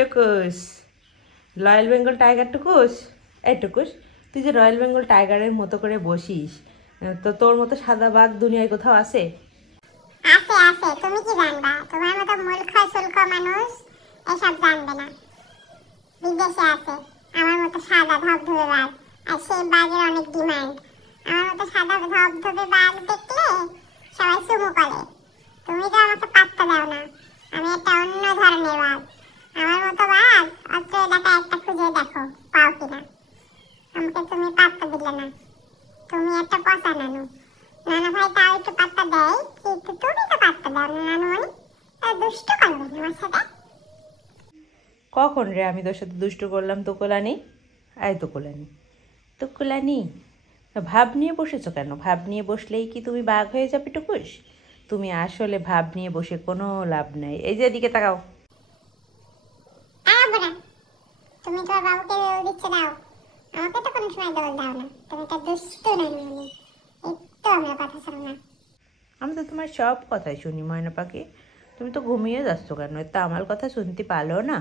টুকুস, royal Bengal tiger টুকুস। এই টুকুস, তুই যে রয়্যাল বেঙ্গল টাইগারের মতো করে বসিস, তো তোর মতো সাদা বাঘ দুনিয়ায় কোথাও আছে? আছে আছে, তুমি কি জানবা? তোমার মতো মূর্খ শুল্ক মানুষ এসব জানবে না। বিদেশে আছে আমার মতো সাদা ধবধবে বাঘ, আর সেই বাঘের অনেক ডিমান্ড। আমার মতো সাদা ধবধবে বাঘ দেখলে সবাই চুমু করে। তুমি তো আমাকে পাত্তা দাও না, আমি একটা অন্য ধরনের বাঘ। আমার মতো বাঘ অত্র এলাকায় একটা খুঁজে দেখো, পাও কিনা। আমাকে তুমি পাত্তা দিলে না, তুমি একটা পচা নানু। নানা ভাই তাও একটু পাত্তা দেয়, কিন্তু তুমি তো পাত্তা দাও না নানুমণি। দুষ্ট করবে না আমার সাথে। কখন রে আমি তোর সাথে দুষ্টু করলাম? তো কোলানি, আয় তো কোলানি, তো কোলানি। ভাব নিয়ে বসেছো কেন? ভাব নিয়ে বসলেই কি তুমি বাঘ হয়ে যাবে টুকুস? তুমি আসলে ভাব নিয়ে বসে কোনো লাভ নাই। এই যে এদিকে তাকাও। আরাবো না, তুমি তোমার বাবুকে দোল দিচ্ছে দাও, আমাকে তো কোনো সময় দোল দাও না। তুমি একটা দুষ্ট নানুমণি, একটু আমার কথা শোনো না। আমি তো তোমার সব কথাই শুনি ময়না পাখি। তুমি তো ঘুমিয়ে যাচ্ছ কেন? তা আমার কথা শুনতে পারলো না?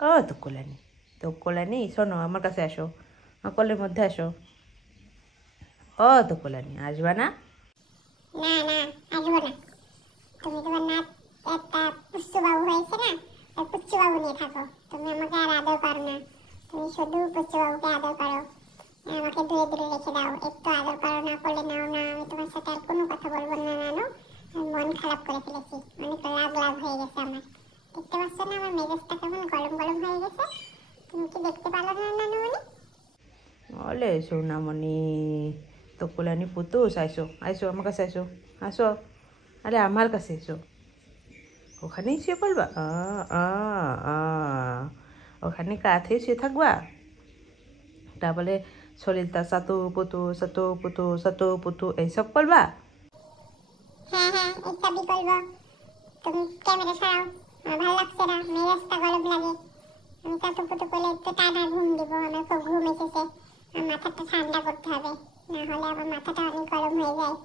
ও তো কোলানি, তো কোলানি, শোনো আমার কাছে আসো, আমার কোলের মধ্যে আসো। ও তো কোলানি, আসবা না? না না, আসবো না। তুমি তোমার নাচ একটা পুচ্ছু বাবু হয়েছে না, ওই পুচ্ছু বাবু নিয়ে থাকো। তুমি আমাকে আর আদর করো না, তুমি শুধু পুচ্ছু বাবুকে আদর করো। আমাকে দূরে দূরে রেখে দাও, একটু আদর করো না, করলে নাও না। আমি তোমার সাথে আর কোনো কথা বলবো না নানু। আমি মন খারাপ করে ফেলেছি, অনেক লাভ লাভ হয়ে গেছে আমার। দেখতে পাচ্ছ না আমার মেজাজটা কেমন গরম গরম হয়ে গেছে? তুমি কি দেখতে পারো না নানুমণি? বলে সোনামণি, তো কোলানি পুতুস, আইসো আইসো আমার কাছে আইসো, আসো, আরে আমার কাছে এসো। ওখানেই শুয়ে পড়বা? আ আ ওখানে কাঁথে শুয়ে থাকবা? তারপরে শরীরটা সাতু পুতু এইসব করবা? হ্যাঁ হ্যাঁ, এইসবই করবো। তুমি ক্যামেরা সরাও, আমার ভালো লাগছে না, মেজাজটা গরম লাগে। আমি চাতুপুতু করলে একটু টানা ঘুম দিব, আমার খুব ঘুম এসেছে। আমার মাথাটা ঠান্ডা করতে হবে, না হলে আমার মাথাটা অনেক গরম হয়ে যায়।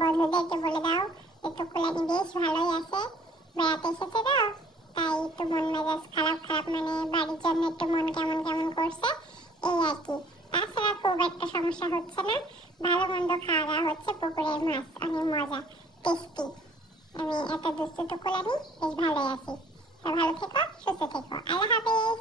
বন্ধুদেরকে বলে দাও একটু কোলানি বেশ ভালোই আছে, বেড়াতে এসেছে তো, তাই একটু মন মেজাজ খারাপ খারাপ, মানে বাড়ির জন্য একটু মন কেমন কেমন করছে, এই আর কি। তাছাড়া খুব একটা সমস্যা হচ্ছে না, ভালো মন্দ খাওয়া দাওয়া হচ্ছে, পুকুরের মাছ অনেক মজা, টেস্টি। আমি একটা দুষ্টু কোলানি, বেশ ভালোই আছি। ভালো থেকো, সুস্থ থেকো, আল্লাহ হাফেজ।